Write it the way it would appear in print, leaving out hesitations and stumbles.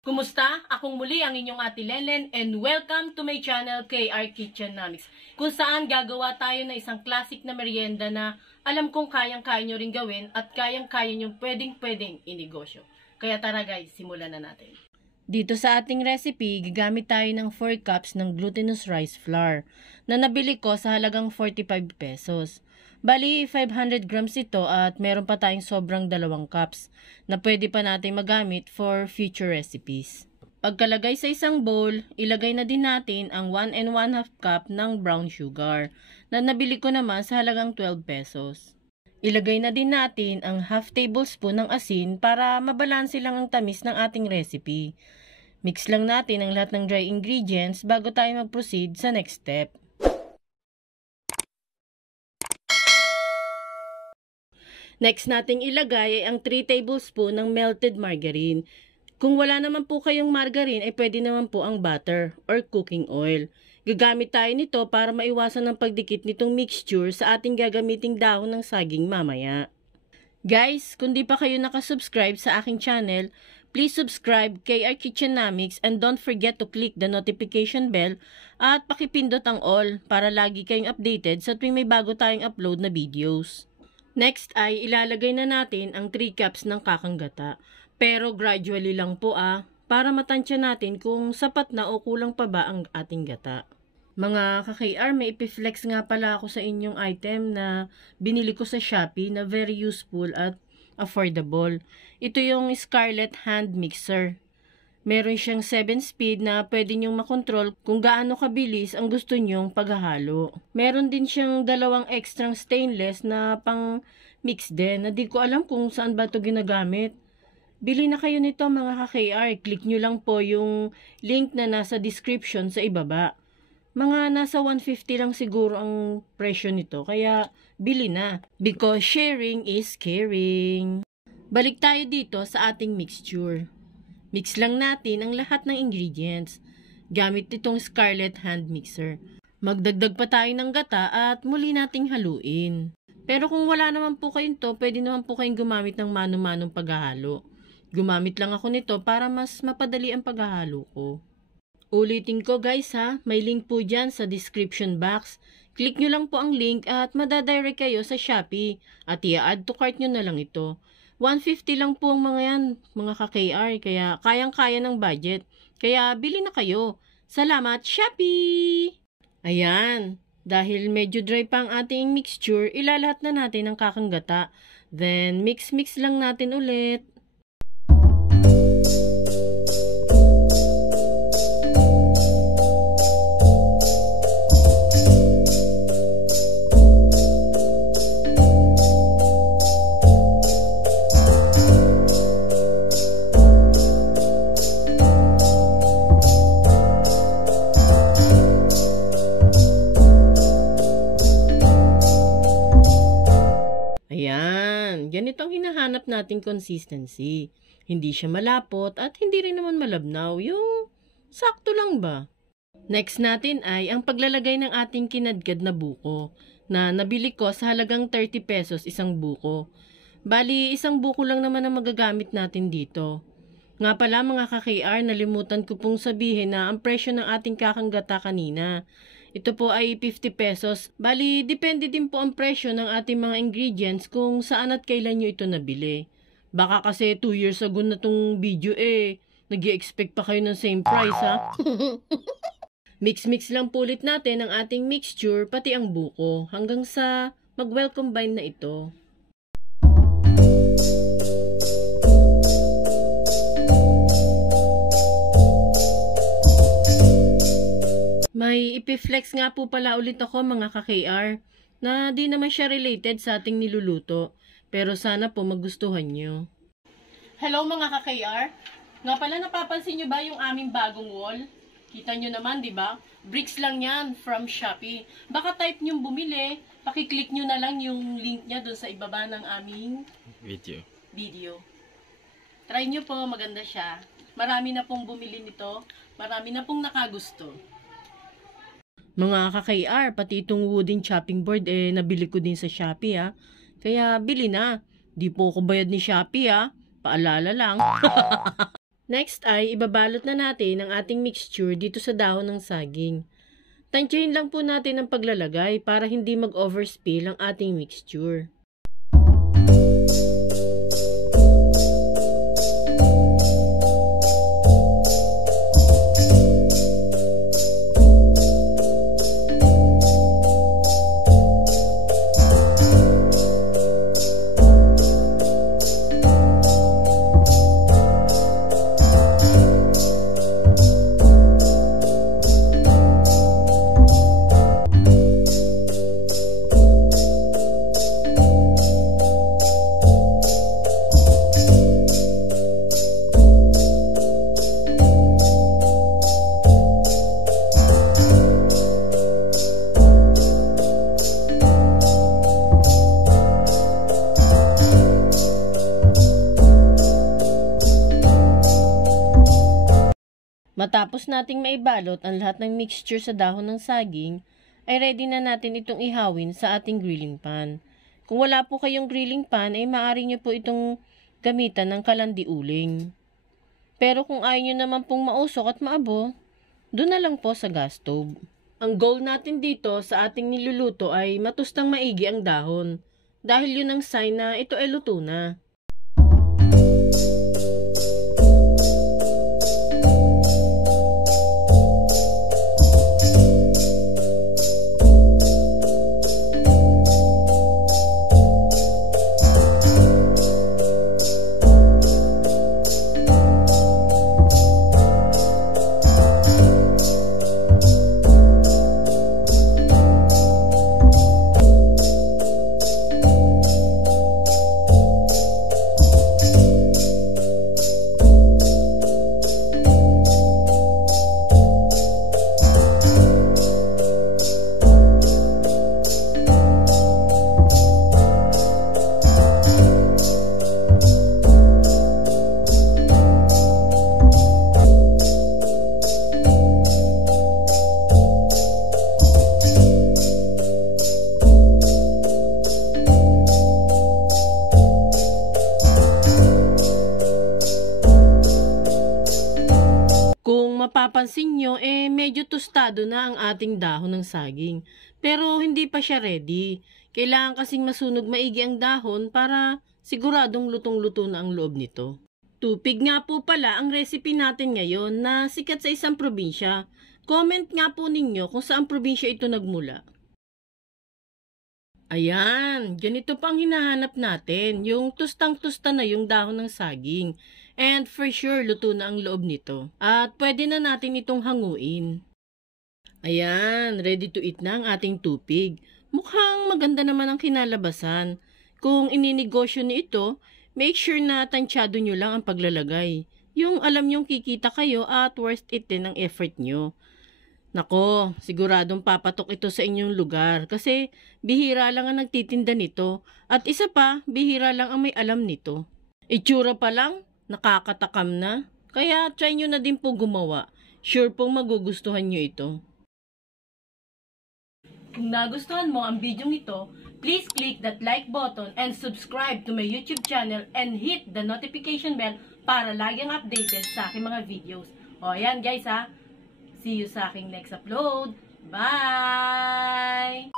Kumusta? Akong muli ang inyong Ate Lelen and welcome to my channel KR Kitchenomics, kung saan gagawa tayo ng isang classic na merienda na alam kong kayang-kaya nyo rin gawin at kayang-kaya nyo pwedeng inegosyo. Kaya tara guys, simulan na natin. Dito sa ating recipe, gagamit tayo ng 4 cups ng glutinous rice flour na nabili ko sa halagang 45 pesos. Bali, 500 grams ito at meron pa tayong sobrang 2 cups na pwede pa natin magamit for future recipes. Pagkalagay sa isang bowl, ilagay na din natin ang 1 1/2 cup ng brown sugar na nabili ko naman sa halagang 12 pesos. Ilagay na din natin ang half tablespoon ng asin para mabalanse lang ang tamis ng ating recipe. Mix lang natin ang lahat ng dry ingredients bago tayo mag-proceed sa next step. Next nating ilagay ay ang 3 tablespoon ng melted margarine. Kung wala naman po kayong margarine ay pwede naman po ang butter or cooking oil. Gagamit tayo nito para maiwasan ang pagdikit nitong mixture sa ating gagamiting dahon ng saging mamaya. Guys, kung di pa kayo nakasubscribe sa aking channel, please subscribe KR Kitchenomics and don't forget to click the notification bell at pakipindot ang all para lagi kayong updated sa tuwing may bago tayong upload na videos. Next ay ilalagay na natin ang 3 cups ng kakang gata. Pero gradually lang po para matansya natin kung sapat na o kulang pa ba ang ating gata. Mga ka-KR, may ipiflex nga pala ako sa inyong item na binili ko sa Shopee na very useful at affordable. Ito yung Scarlett Hand Mixer. Meron siyang 7-speed na pwede nyong makontrol kung gaano kabilis ang gusto nyong paghahalo. Meron din siyang 2 extra stainless na pang mix din na di ko alam kung saan ba ito ginagamit. Bili na kayo nito mga ka-KR. Click nyo lang po yung link na nasa description sa ibaba. Mga nasa 150 lang siguro ang presyo nito, kaya bili na. Because sharing is caring. Balik tayo dito sa ating mixture. Mix lang natin ang lahat ng ingredients gamit itong Scarlett Hand Mixer. Magdagdag pa tayo ng gata at muli nating haluin. Pero kung wala naman po kayong to, pwede naman po kayong gumamit ng mano-manong paghahalo. Gumamit lang ako nito para mas mapadali ang paghahalo ko. Ulitin ko guys may link po dyan sa description box. Click nyo lang po ang link at madadirect kayo sa Shopee at i-add to cart nyo na lang ito. 150 lang po ang mga yan, mga ka-KR, kaya kayang-kaya ng budget. Kaya bili na kayo. Salamat, Shopee! Ayan, dahil medyo dry pa ang ating mixture, ilalahat na natin ang kakang gata. Then, mix-mix lang natin ulit. Ganito ang hinahanap nating consistency. Hindi siya malapot at hindi rin naman malabnaw. Yung sakto lang ba? Next natin ay ang paglalagay ng ating kinadkad na buko na nabili ko sa halagang 30 pesos isang buko. Bali, isang buko lang naman ang magagamit natin dito. Nga pala mga ka-KR, nalimutan ko pong sabihin na ang presyo ng ating kakang gata kanina. Ito po ay 50 pesos. Bali, depende din po ang presyo ng ating mga ingredients kung saan at kailan nyo ito nabili. Baka kasi 2 years ago na tong video nag-i-expect pa kayo ng same price Mix-mix lang po ulit natin ang ating mixture pati ang buko hanggang sa mag-well combine na ito. May ipiflex nga po pala ulit ako mga ka-KR na di naman siya related sa ating niluluto. Pero sana po magustuhan nyo. Hello mga ka-KR. Nga pala napapansin nyo ba yung aming bagong wall? Kita nyo naman di ba? Bricks lang yan from Shopee. Baka type nyong bumili. Pakiclick nyo na lang yung link nya doon sa ibaba ng aming video. Try nyo po, maganda siya. Marami na pong bumili nito. Marami na pong nakagusto. Mga ka-KR, pati itong wooden chopping board nabili ko din sa Shopee Kaya bili na. Di po ako bayad ni Shopee Paalala lang. Next ay ibabalot na natin ang ating mixture dito sa dahon ng saging. Tansyahin lang po natin ang paglalagay para hindi mag-overspill ang ating mixture. Matapos nating maibalot ang lahat ng mixture sa dahon ng saging, ay ready na natin itong ihawin sa ating grilling pan. Kung wala po kayong grilling pan, ay maaari nyo po itong gamitan ng kalandi uling. Pero kung ayaw nyo naman pong mausok at maabo, doon na lang po sa gas stove. Ang goal natin dito sa ating niluluto ay matustang maigi ang dahon, dahil yun ang sign na ito ay luto na. Mapapansin nyo, medyo tostado na ang ating dahon ng saging. Pero hindi pa siya ready. Kailangan kasing masunog maigi ang dahon para siguradong lutong-luto na ang loob nito. Tupig nga po pala ang recipe natin ngayon na sikat sa isang probinsya. Comment nga po ninyo kung saan probinsya ito nagmula. Ayan, ganito pa ang hinahanap natin. Yung tustang-tusta na yung dahon ng saging. And for sure, luto na ang loob nito. At pwede na natin itong hanguin. Ayan, ready to eat na ang ating tupig. Mukhang maganda naman ang kinalabasan. Kung ininegosyo niyo ito, make sure na tansyado nyo lang ang paglalagay. Yung alam nyong kikita kayo at worth it din ang effort nyo. Nako, siguradong papatok ito sa inyong lugar kasi bihira lang ang nagtitinda nito. At isa pa, bihira lang ang may alam nito. Itsura pa lang, nakakatakam na. Kaya try nyo na din po gumawa. Sure pong magugustuhan nyo ito. Kung nagustuhan mo ang video ito, please click that like button and subscribe to my YouTube channel and hit the notification bell para laging updated sa aking mga videos. O ayan guys ha, see you sa aking next upload. Bye!